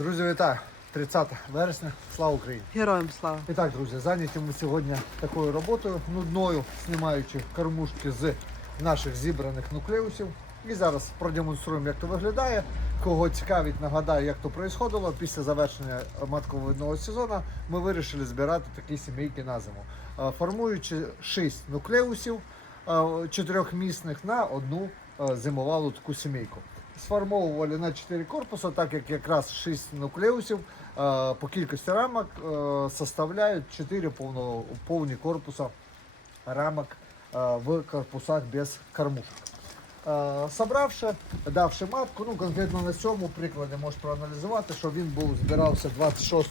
Друзі, вітаю! 30 вересня, слава Україні! Героям слава. І так, друзі, зайняті ми сьогодні такою роботою нудною, знімаючи кормушки з наших зібраних нуклеусів. І зараз продемонструємо, як то виглядає. Кого цікавить, нагадаю, як то происходило. Після завершення матковидного сезону ми вирішили збирати такі сімейки на зиму, Е, формуючи 6 нуклеусів е, чотирьохмісних на одну е, зимовалу таку сімейку. Сформовували на 4 корпуса, так як якраз 6 нуклеусів е, по кількості рамок е, составляють 4 повно, повні корпуса рамок е, в корпусах без кормушек. Е, Собравши, давши матку, ну конкретно на цьому прикладі можеш проаналізувати, що він був збирався 26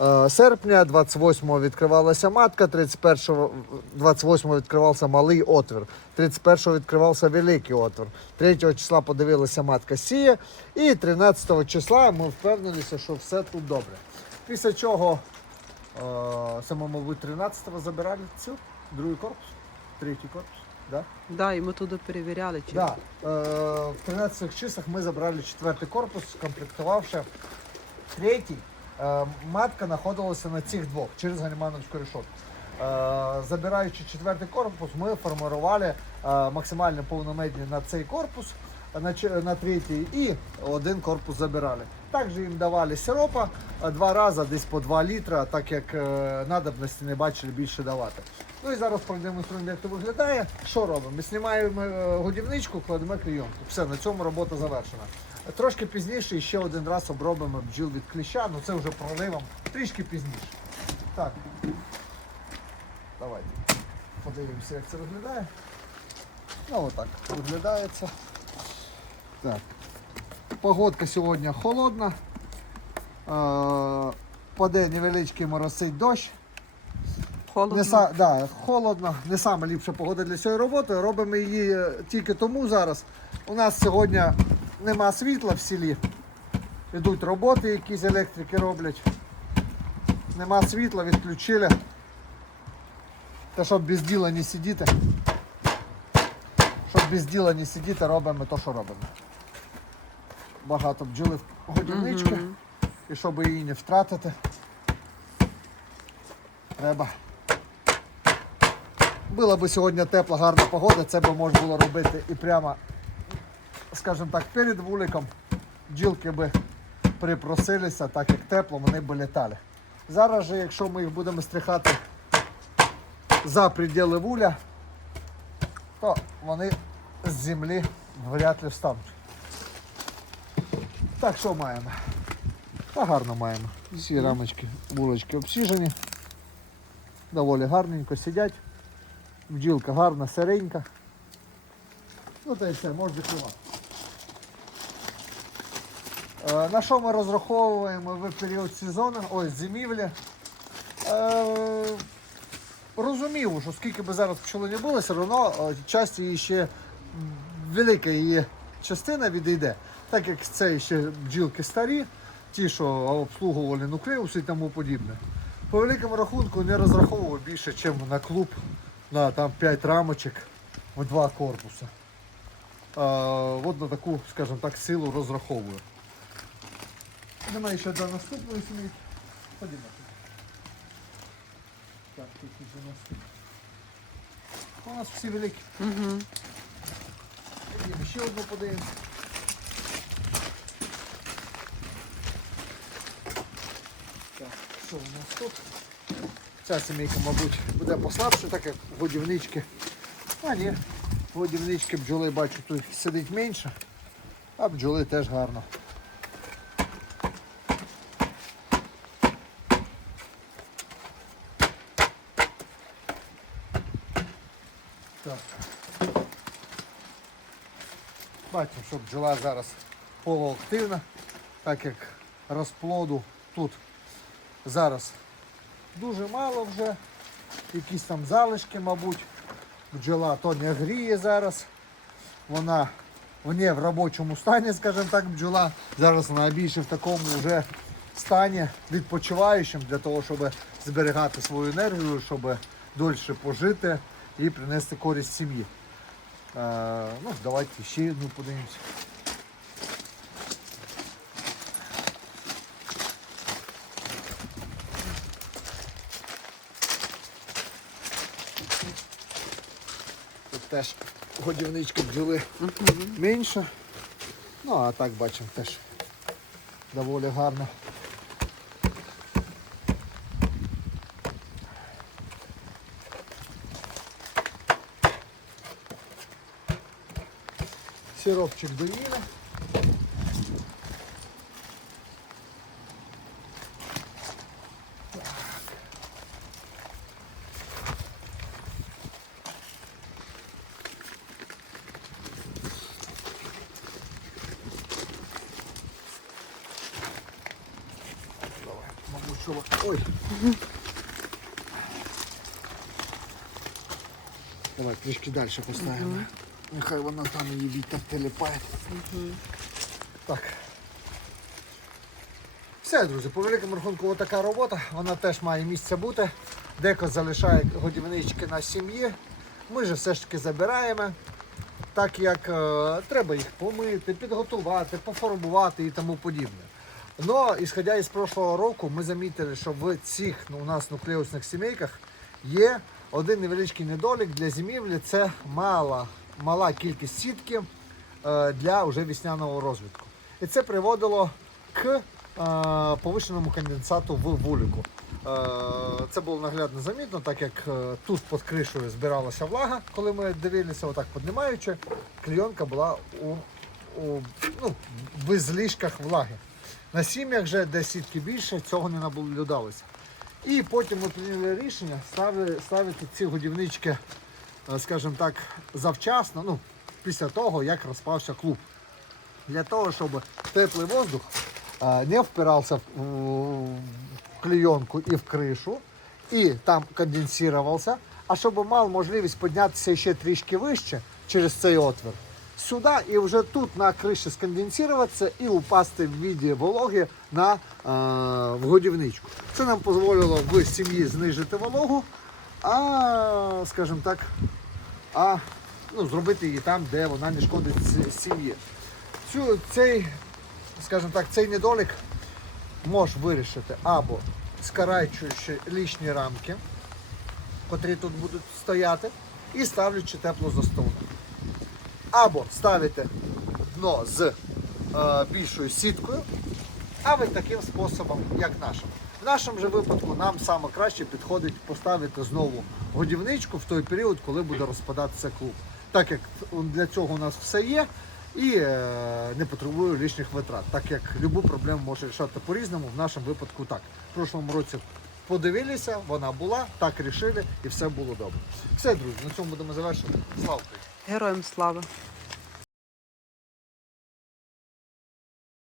е, серпня, 28 відкривалася матка, 31 28 відкривався малий отвір, 31 відкривався великий отвір, 3 числа подивилася матка сіє, і 13 числа ми впевнилися, що все тут добре. Після чого саме, мабуть, 13-го забирали цю, другий корпус, третій корпус. Да? Да, і ми туди перевіряли, чи Да. Е, в 13 числах ми забрали четвертий корпус, скомплектувавши третій. Е, матка знаходилася на цих двох через Ганімановську решетку. Е, забираючи четвертий корпус, ми формували е, максимально повномедні на цей корпус, на, на третій, і один корпус забирали. Також їм давали сиропа е, два рази, десь по 2 літра, так як е, надобності не бачили більше давати. Ну і зараз продемонструємо, як це виглядає. Що робимо? Ми знімаємо е, годівничку, кладемо клейонку. Все, на цьому робота завершена. Трошки пізніше ще один раз обробимо бджіл від кліща, ну це вже проливом трішки пізніше. Так. Давайте подивимося, як це виглядає. Ну отак виглядає це. Так. Погодка сьогодні холодна. Е, Паде невеличкий моросить дощ. холодно. Не са, да, холодно, не саме ліпша погода для цієї роботи. Робимо її е, тільки тому зараз. У нас сьогодні нема світла в селі. Йдуть роботи, якісь електрики роблять. Нема світла, відключили. Та щоб без діла не сидіти. Щоб без діла не сидіти, робимо те, що робимо. Багато бджоли в годівнички. Мгм. І щоб її не втратити, треба. Була би сьогодні тепла, гарна погода, це би можна було робити і прямо, скажімо так, перед вуликом бджілки би припросилися, так як тепло, вони б літали. Зараз же, якщо ми їх будемо стрихати за пределы вуля, то вони з землі вряд ли встануть. Так, що маємо? Та гарно маємо. Всі рамочки, булочки обсіжені. Доволі гарненько сидять. Бджілка гарна, сиренька. Ну та й все, можна закривати. Е, На що ми розраховуємо в період сезону, ой, зимівлі? Е, розумів, що скільки би зараз пчоли не було, все одно е, часті її ще велика її частина відійде. Так як це ще бджілки старі, ті, що обслуговували нуклеуси і тому подібне. По великому рахунку не розраховував більше, ніж на клуб на там 5 рамочок в два корпуси. А, от на таку, скажімо так, силу розраховую. Немає ще до наступної сімейки. Ходімо. Так, тут вже у нас. У нас всі великі. Ходімо, ще одну подивимося. Так, що у нас тут? Ця сімейка, мабуть, буде послабше, так як годівнички. А ні, годівнички бджоли бачу, тут сидить менше, а бджоли теж гарно. Бачимо, що бджола зараз полуактивна, так як розплоду тут зараз дуже мало вже. Якісь там залишки, мабуть. Бджола то не гріє зараз. Вона вне в робочому стані, скажімо так, бджола. Зараз вона більше в такому вже стані відпочиваючим для того, щоб зберігати свою енергію, щоб дольше пожити і принести користь сім'ї. Е, ну, давайте ще одну подивимося. Теж годівнички бджоли менше. Ну, а так бачимо теж доволі гарно. Сиропчик доїли. Давай, що... Ой. Давай трішки далі поставимо. Нехай вона там її вітер телепає. Так. Все, друзі, по великому рахунку така робота, вона теж має місце бути. Деко залишає годівнички на сім'ї. Ми же все ж таки забираємо, так як е, треба їх помити, підготувати, пофарбувати і тому подібне. Но, ісходя із прошлого року, ми замітили, що в цих ну, у нас нуклеусних сімейках є один невеличкий недолік для зимівлі. Це мала, мала кількість сітки е, для вже весняного розвитку. І це приводило к е, повищеному конденсату в вулику. Е, Це було наглядно замітно, так як е, тут під кришею збиралася влага, коли ми дивилися, отак піднімаючи, клійонка була у, у ну, в злишках влаги. На сім'ях же, де сітки більше, цього не наблюдалося. І потім ми прийняли рішення ставити, ці годівнички, е, скажімо так, завчасно, ну, після того, як розпався клуб. Для того, щоб теплий воздух е, не впирався в, клейонку і в кришу, і там конденсувався, а щоб мав можливість піднятися ще трішки вище через цей отвір. Сюди і вже тут на криші сконденсуватися і упасти в віді вологи на е, в годівничку. Це нам дозволило в сім'ї знижити вологу, а, скажімо так, а ну, зробити її там, де вона не шкодить сім'ї. Цей, скажімо так, цей недолік можеш вирішити або скарачуючи лишні рамки, котрі тут будуть стояти, і ставлячи теплозаступник. Або ставите дно з е, більшою сіткою, а таким способом, як нашим. В нашому же випадку нам саме краще підходить поставити знову годівничку в той період, коли буде розпадатися клуб. Так як для цього у нас все є і е, не потребує лишніх витрат. Так як любу проблему може рішати по-різному, в нашому випадку так. В прошлому році подивилися, вона була, так рішили і все було добре. Все, друзі, на цьому будемо завершувати. Слава! Героям слава.